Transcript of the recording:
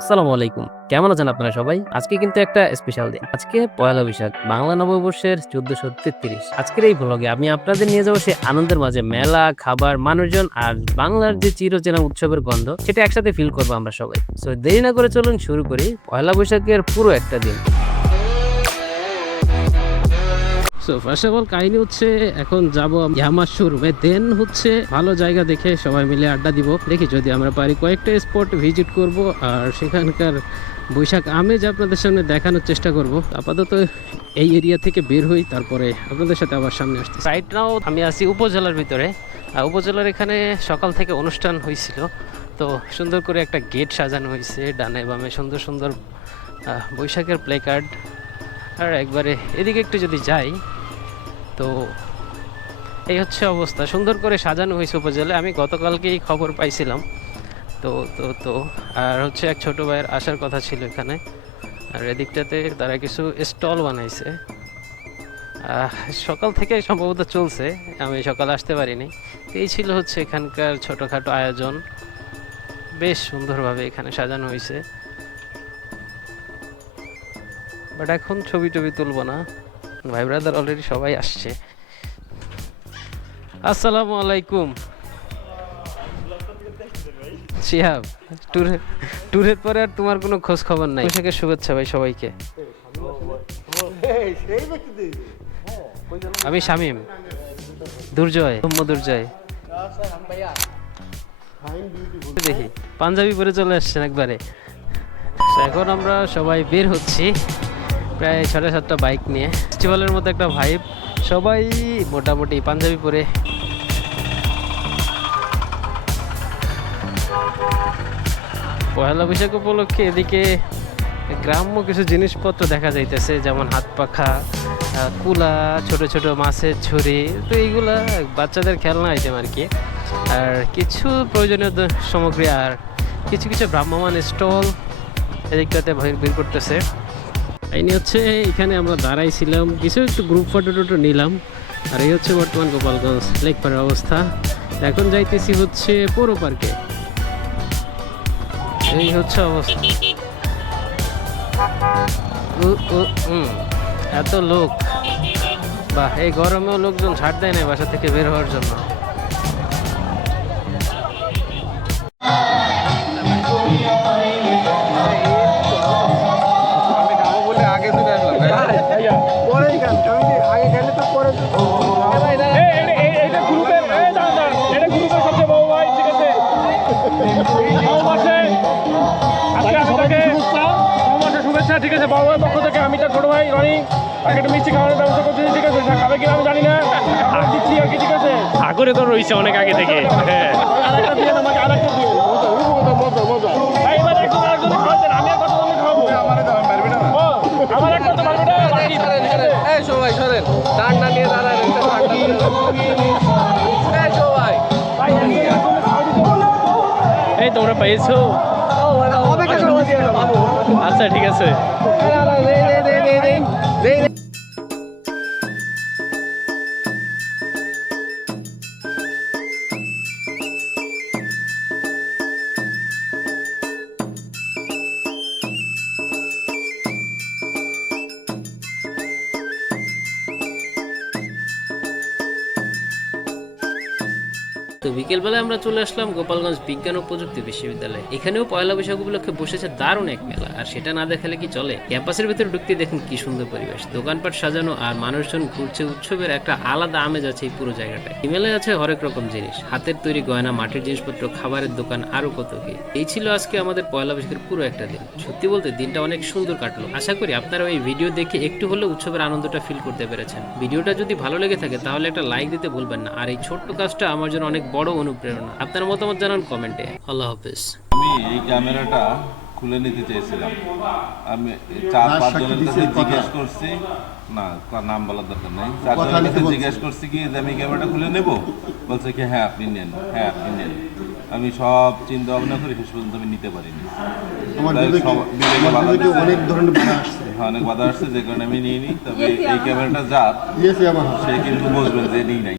আসসালামু আলাইকুম। কেমন আছেন আপনারা সবাই? আজকে কিন্তু একটা স্পেশাল দিন। আজকে পহেলা বৈশাখ, বাংলা নববর্ষের ১৪৩৩। আজকের এই ভ্লগে আমি আপনাদের নিয়ে যাবো সেই আনন্দের মাঝে মেলা, খাবার, মানুষজন আর বাংলার যে চিরচেনা উৎসবের গন্ধ সেটা একসাথে ফিল করবো আমরা সবাই। সো দেরি না করে চলুন শুরু করি পহেলা বৈশাখের পুরো একটা দিন। সো ফার্স্ট অফ অল কাহিনী হচ্ছে এখন যাব ইয়ামার শোরুমে, দেন হচ্ছে ভালো জায়গা দেখে সবাই মিলে আড্ডা দিব। দেখি যদি আমরা পারি কয়েকটা স্পট ভিজিট করব আর সেখানকার বৈশাখ আমেজ আপনাদের সামনে দেখানোর চেষ্টা করব। আপাতত এই এরিয়া থেকে বের হই, তারপরে আপনাদের সাথে আবার সামনে আসছি। রাইট নাও আমি আছি উপজেলার ভিতরে। উপজেলার এখানে সকাল থেকে অনুষ্ঠান হয়েছিল, তো সুন্দর করে একটা গেট সাজানো হয়েছে, ডানে বামে সুন্দর সুন্দর বৈশাখের প্লে কার্ড। আর একবারে এদিকে একটু যদি যাই তো এই হচ্ছে অবস্থা, সুন্দর করে সাজানো হয়েছে উপজেলায়। আমি গতকালকেই খবর পাইছিলাম। তো তো তো আর হচ্ছে এক ছোটো ভাইয়ের আসার কথা ছিল এখানে, আর এদিকটাতে তারা কিছু স্টল বানাইছে। সকাল থেকে সম্ভবত চলছে, আমি সকাল আসতে পারিনি। এই ছিল হচ্ছে এখানকার ছোটোখাটো আয়োজন, বেশ সুন্দরভাবে এখানে সাজানো হয়েছে। বাট এখন ছবি টবি তুলবো না, ভাই ব্রাদার অলরেডি সবাই আসছে। আসসালামু আলাইকুম শিহাব, ট্যুরের পরে আর তোমার কোনো খোঁজ খবর নাই। বৈশাখের শুভেচ্ছা ভাই সবাইকে। আমি শামীম, দুর্জয়, দুর্জয়। দেখি পাঞ্জাবি পরে চলে আসছেন একবারে। এখন আমরা সবাই বের হচ্ছি প্রায় 7:30 বাইক নিয়ে। ফেস্টিভ্যালের মতো একটা ভাইব, সবাই মোটামুটি পাঞ্জাবি পরে। পয়লা বৈশাখ উপলক্ষে এদিকে গ্রাম্য কিছু জিনিসপত্র দেখা যাইতেছে, যেমন হাত পাখা, কুলা, ছোট ছোট মাছের ঝুড়ি, তো এইগুলা বাচ্চাদের খেলনা আইটেম আর কি। আর কিছু প্রয়োজনীয় সামগ্রী আর কিছু কিছু ভ্রাম্যমান স্টল এদিকটাতে বের করতেছে। এই হচ্ছে এখানে আমরা দাঁড়াইছিলাম, কিছু একটু গ্রুপ ফটো টটো নিলাম। আর এই হচ্ছে বর্তমান গোপালগঞ্জ লেকপাড়ের অবস্থা। এখন যাইতেছি হচ্ছে পৌর পার্কে। এই হচ্ছে অবস্থা। এত লোক, বাহ! এই গরমেও লোকজন ছাড় দেয় না বাসা থেকে বের হওয়ার জন্য। ঠিক আছে, বড় ভাইয়ের পক্ষ থেকে আমি তার ছোট ভাই রনি তাকে একটা মিষ্টি খাওয়ানোর ব্যবস্থা করতেছি। ঠিক আছে, খাবে কিনা আমি জানি না, দিচ্ছি আর কি। ঠিক আছে, আগরে তো রয়েছে অনেক আগে থেকে। হ্যাঁ, আরেকটা দিয়ে আমাকে, আরেকটা দিয়ে ভাই, এবার একজন আরেকজন খাওয়াতেন, আমি আর কত জনকে খাওয়াবো? আমার একটা তো পারবে না, বাকি সবাই সরেন, টান না নিয়ে দাঁড়ান, সবাই ভাই একজন খাওয়া দিতে বলো। এই তোমরা পেয়েছো? আচ্ছা ঠিক আছে। তো বিকেলবেলায় আমরা চলে আসলাম গোপালগঞ্জ বিজ্ঞান ও প্রযুক্তি বিশ্ববিদ্যালয়ে। এখানেও পয়লা বৈশাখ উপলক্ষে বসেছে দারুণ এক মেলা, আর সেটা না দেখালে কি চলে। ক্যাম্পাসের ভেতরে ঢুকতে দেখুন কি সুন্দর পরিবেশ, দোকানপাট সাজানো আর মানুষজন ঘুরছে। উৎসবের একটা আলাদা আমেজ আছে এই পুরো জায়গাটায়। এই মেলায় আছে হরেক রকম জিনিস, হাতের তৈরি গয়না, মাটির জিনিসপত্র, খাবারের দোকান, আরো কত কি। এই ছিল আজকে আমাদের পয়লা বৈশাখের পুরো একটা দিন। সত্যি বলতে দিনটা অনেক সুন্দর কাটলো। আশা করি আপনারা এই ভিডিও দেখে একটু হলেও উৎসবের আনন্দটা ফিল করতে পেরেছেন। ভিডিওটা যদি ভালো লেগে থাকে তাহলে একটা লাইক দিতে ভুলবেন না, আর এই ছোট্ট কাজটা আমার জন্য অনেক বড় অনুপ্রেরণা। আপনার মতামত জানান কমেন্টে। আল্লাহ হাফেজ। আমি এই ক্যামেরাটা খুলে নিতে চেয়েছিলাম। আমি 4-5 জনের কাছে জিজ্ঞেস করছি, না নাম বলার দরকার নেই, 4 জনের কাছে জিজ্ঞেস করছি কি যে আমি ক্যামেরাটা খুলে নেব, বলছে কি হ্যাঁ আপনি নেন, হ্যাঁ আপনি নেন। আমি সব চিন্তা ভাবনা করে শেষ পর্যন্ত আমি নিতে পারিনি। অনেক বাধা আসছে, যে কারণে আমি নিয়ে নিই। তবে এই ক্যামেরাটা যার, সে কিন্তু বলবেন যে নিই নাই।